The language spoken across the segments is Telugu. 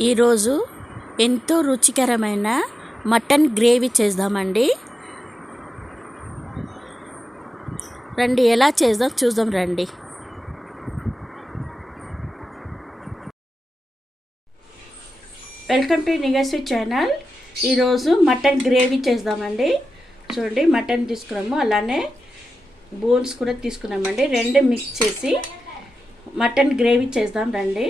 ఈరోజు ఎంతో రుచికరమైన మటన్ గ్రేవీ చేద్దామండి. రండి, ఎలా చేద్దాం చూద్దాం రండి. వెల్కమ్ టు నిగసి ఛానల్. ఈరోజు మటన్ గ్రేవీ చేద్దామండి. చూడండి, మటన్ తీసుకున్నాము, అలానే బోన్స్ కూడా తీసుకున్నామండి. రెండు మిక్స్ చేసి మటన్ గ్రేవీ చేద్దాం రండి.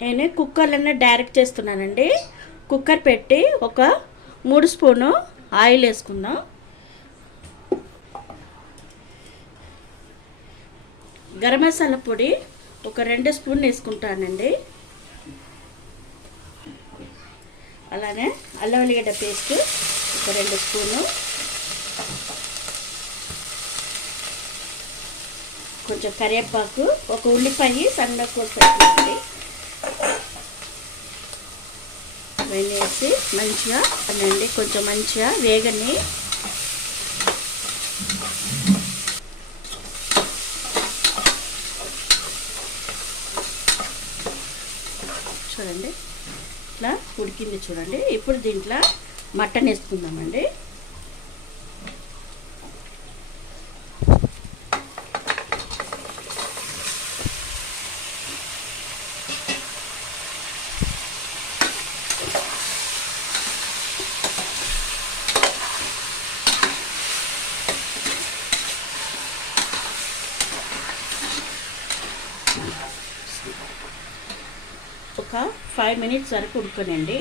నేను కుక్కర్లోనే డైరెక్ట్ చేస్తున్నానండి. కుక్కర్ పెట్టి ఒక 3 స్పూను ఆయిల్ వేసుకుందాం. గరం మసాలా పొడి ఒక 2 స్పూన్లు వేసుకుంటానండి. అలానే అల్లం వెల్లిగడ్డ పేస్ట్ ఒక 2 స్పూను, కొంచెం కరివేపాకు, ఒక ఉల్లిపాయ సన్నగా కోసి పెట్టుకోండి. వేసి మంచిగా అనండి, కొంచెం మంచిగా వేగని. చూడండి, ఇట్లా ఉడికింది చూడండి. ఇప్పుడు దీంట్లో మటన్ వేసుకుందామండి. ఒక 5 మినిట్స్ వరకు ఉడుకునండి.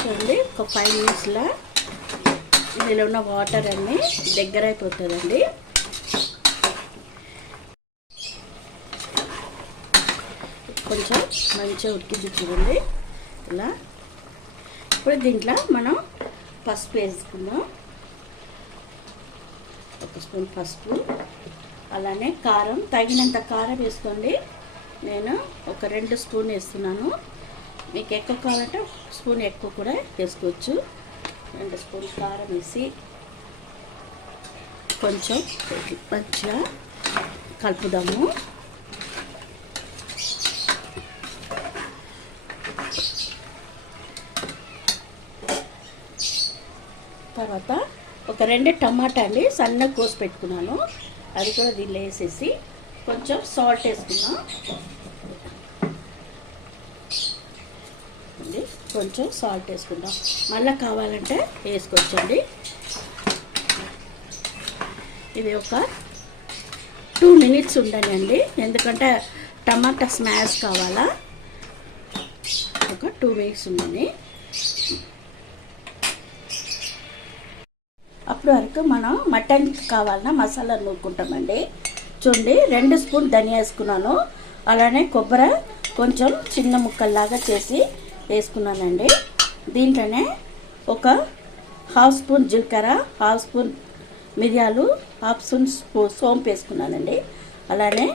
చూడండి, ఒక 5 మినిట్స్లో ఇందులో ఉన్న వాటర్ అన్నీ దగ్గర అయిపోతుందండి. కొంచెం మంచిగా ఉడికింది చూడండి ఇలా. ఇప్పుడు దీంట్లో మనం పసుపు వేసుకుందాం. 1 స్పూన్ పసుపు, అలానే కారం తగినంత కారం వేసుకోండి. నేను ఒక 2 స్పూన్ వేస్తున్నాను. మీకు ఎక్కువ కావాలంటే స్పూన్ ఎక్కువ కూడా వేసుకోవచ్చు. 2 స్పూన్ కారం వేసి కొంచెం మంచిగా కలుపుదాము. తర్వాత ఒక 2 టమాటా అండి సన్నగా కోసి పెట్టుకున్నాను, అది కూడా దీనిలో వేసేసి కొంచెం సాల్ట్ వేసుకున్నాం. కొంచెం సాల్ట్ వేసుకుందాం, మళ్ళీ కావాలంటే వేసుకోవచ్చండి. ఇది ఒక 2 మినిట్స్ ఉండనండి, ఎందుకంటే టమాటా స్మాష్ కావాలా. ఒక 2 మినిట్స్ ఉండని. అప్పటి వరకు మనం మటన్ కావాలన్నా మసాలా నూరుకుంటామండి. చూడండి, 2 స్పూన్ ధనియా వేసుకున్నాను, అలానే కొబ్బరి కొంచెం చిన్న ముక్కల్లాగా చేసి వేసుకున్నానండి. దీంట్లోనే ఒక 1/2 స్పూన్ జీలకర్ర, 1/2 స్పూన్ మిరియాలు, 1/2 స్పూన్ సోంపు వేసుకున్నానండి. అలానే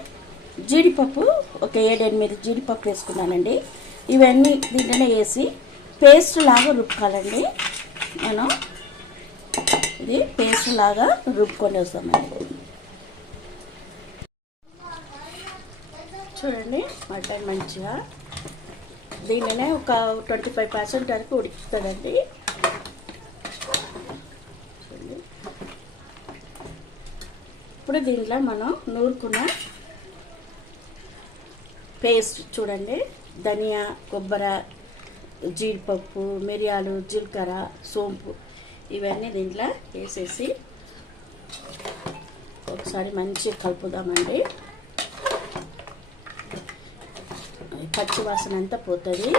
జీడిపప్పు ఒక 7-8 జీడిపప్పు వేసుకున్నానండి. ఇవన్నీ దీంట్లోనే వేసి పేస్ట్ లాగా రుబ్బాలండి. మనం ఇది పేస్ట్ లాగా రుబ్బుకొని వస్తామండి. చూడండి, మటన్ మంచిగా దీనినే ఒక 25% వరకు ఉడుకుతుందండి. ఇప్పుడు దీంట్లో మనం నూరుకున్న పేస్ట్ చూడండి, ధనియా, కొబ్బరి, జీడిపప్పు, మిరియాలు, జీలకర్ర, సోంపు ఇవన్నీ దీంట్లో వేసేసి ఒకసారి మంచిగా కలుపుదామండి. పచ్చి వాసన అంతా పోతుంది.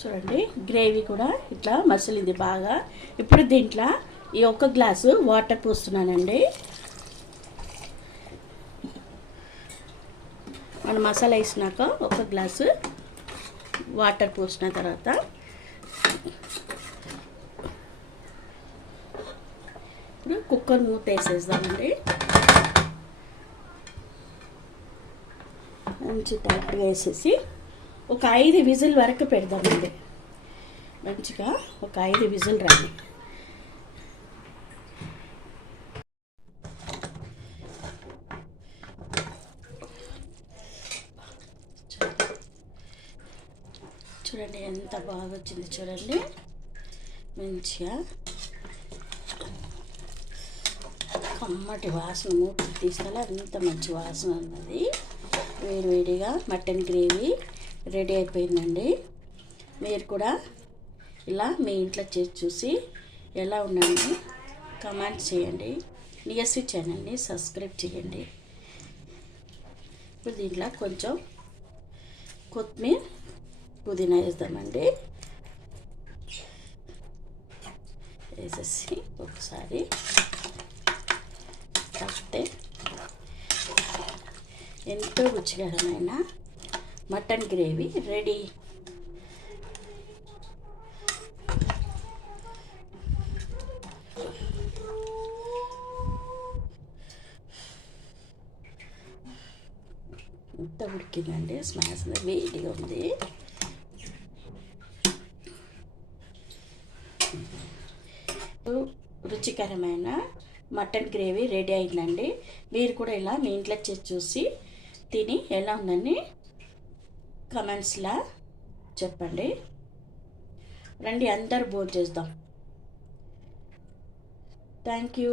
చూడండి, గ్రేవీ కూడా ఇట్లా మసిలింది బాగా. ఇప్పుడు దీంట్లో ఈ 1 గ్లాసు వాటర్ పోస్తున్నానండి. మనం మసాలా వేసినాక 1 గ్లాసు వాటర్ పోసిన తర్వాత ఇప్పుడు కుక్కర్ మూత వేసేద్దామండి. మంచి టైట్గా వేసేసి ఒక 5 విజిల్ వరకు పెడదామండి. మంచిగా ఒక 5 విజిల్ రాని. చూడండి ఎంత బాగా వచ్చింది చూడండి, మంచిగా కమ్మటి వాసన, మూత తీసుకెళ్ళి అంత మంచి వాసన ఉన్నది. వేడివేడిగా మటన్ గ్రేవీ రెడీ అయిపోయిందండి. మీరు కూడా ఇలా మీ ఇంట్లో చేసి చూసి ఎలా ఉండండి కమెంట్ చేయండి. నియస్వి ఛానల్ని సబ్స్క్రైబ్ చేయండి. ఇప్పుడు దీంట్లో కొంచెం కొత్తిమీర పుదీనా వేద్దామండి. వేసేసి ఒకసారి కలిపితే ఎంతో రుచికరమైన మటన్ గ్రేవీ రెడీ. ఎంత ఉడికిందండి, స్మాష్ వేడిగా ఉంది. రుచికరమైన మటన్ గ్రేవీ రెడీ అయిందండి. మీరు కూడా ఇలా మీ ఇంట్లో చేసి చూసి తిని ఎలా ఉందని కమెంట్స్లో చెప్పండి. రండి అందరూ భోజనం చేద్దాం. Thank you.